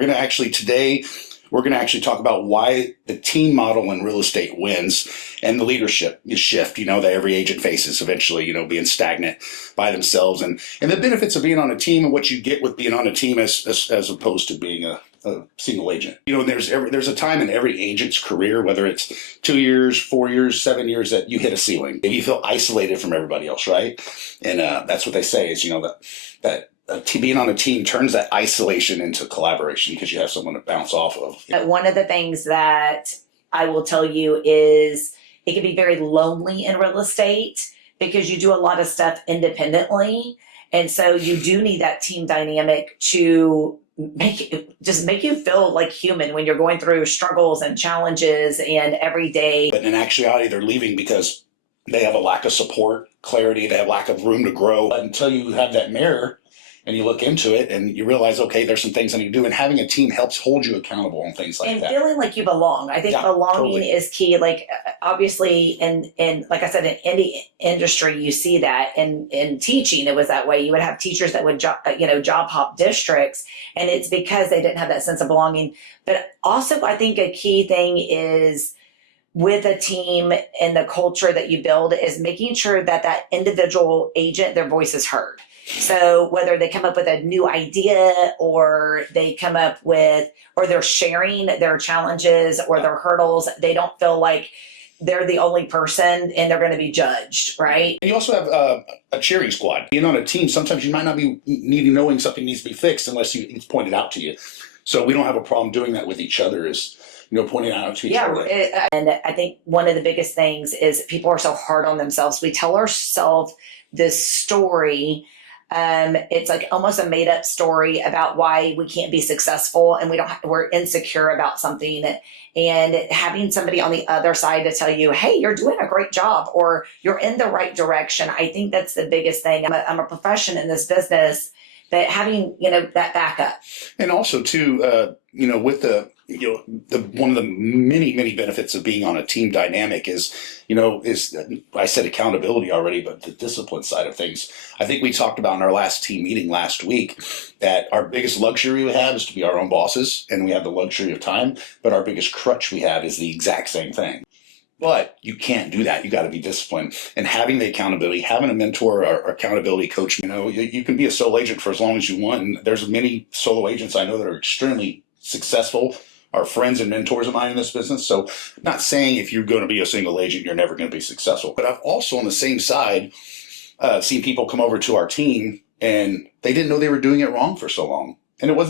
Today, we're going to actually talk about why the team model in real estate wins and the leadership shift, that every agent faces eventually, being stagnant by themselves and the benefits of being on a team and what you get with being on a team as opposed to being a single agent. There's a time in every agent's career, whether it's 2 years, 4 years, 7 years, that you hit a ceiling. Maybe you feel isolated from everybody else, right? And that's what they say is, that being on a team turns that isolation into collaboration because you have someone to bounce off of. One of the things that I will tell you is it can be very lonely in real estate because you do a lot of stuff independently. And so you do need that team dynamic to make you feel like human when you're going through struggles and challenges and every day. But in actuality, they're leaving because they have a lack of support, clarity, they have lack of room to grow. But until you have that mirror and you look into it and you realize, okay, there's some things I need to do. And having a team helps hold you accountable on things like that. And feeling like you belong. I think belonging is key. Like obviously in like I said, in any industry, you see that. And in teaching, it was that way. You would have teachers that would job hop districts, and it's because they didn't have that sense of belonging. But also I think a key thing is with a team and the culture that you build is making sure that that individual agent, their voice is heard. So whether they come up with a new idea or they come up with, or they're sharing their challenges or their hurdles, they don't feel like they're the only person and they're going to be judged, right? And you also have a cheering squad. Being on a team, sometimes you might not be knowing something needs to be fixed unless it's pointed out to you. So we don't have a problem doing that with each other is, pointing out to each other. And I think one of the biggest things is people are so hard on themselves. We tell ourselves this story. It's like almost a made up story about why we can't be successful and we're insecure about something, and having somebody on the other side to tell you, hey, you're doing a great job or you're in the right direction. I think that's the biggest thing. I'm a profession in this business, but having, that backup. And also too, with the one of the many benefits of being on a team dynamic is I said accountability already, but the discipline side of things. I think we talked about in our last team meeting last week that our biggest luxury we have is to be our own bosses, and we have the luxury of time, but our biggest crutch we have is the exact same thing. But you can't do that. You got to be disciplined, and having the accountability, having a mentor or accountability coach. You can be a solo agent for as long as you want. And there's many solo agents I know that are extremely successful, are friends and mentors of mine in this business. So I'm not saying if you're going to be a single agent, you're never going to be successful. But I've also on the same side seen people come over to our team and they didn't know they were doing it wrong for so long. And it wasn't